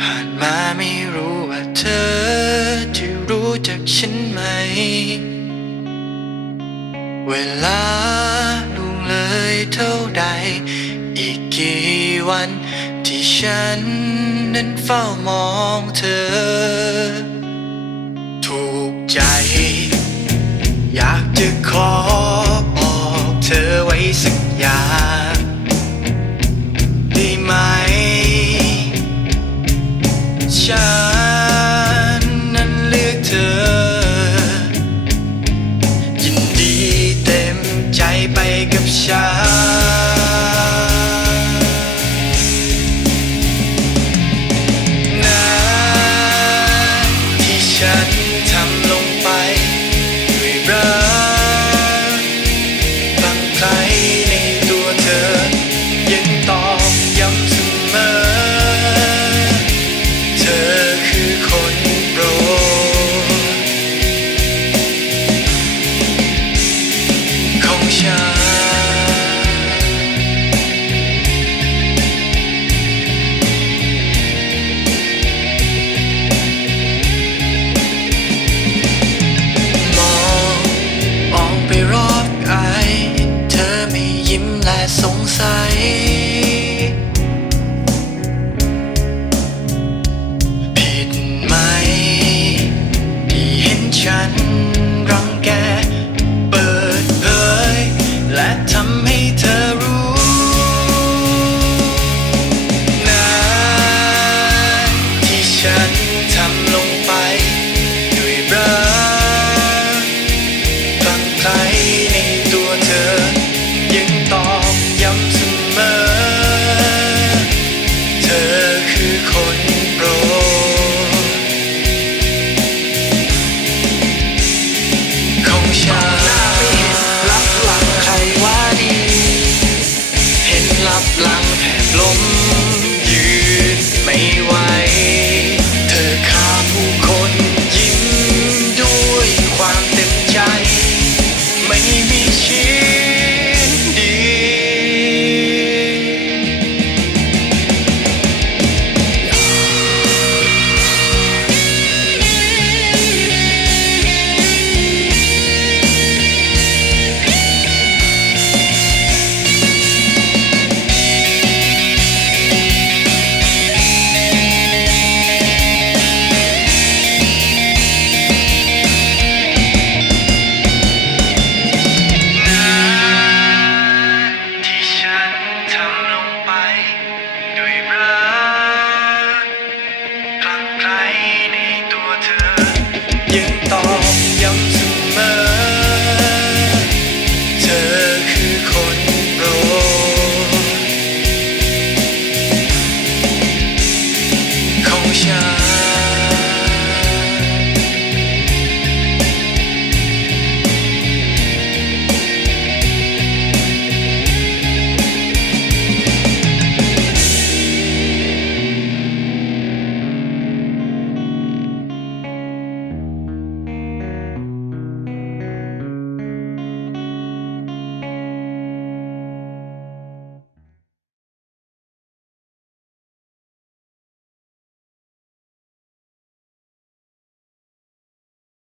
ผ่านมาไม่รู้ว่าเธอจะรู้จักฉันไหม เวลาลุงเลยเท่าใด อีกกี่วัน ที่ฉันนั้นเฝ้ามองเธอ ถูกใจ อยากจะขอ ฉันนั้นเลือกเธอ ยินดีเต็มใจไปกับฉัน You on.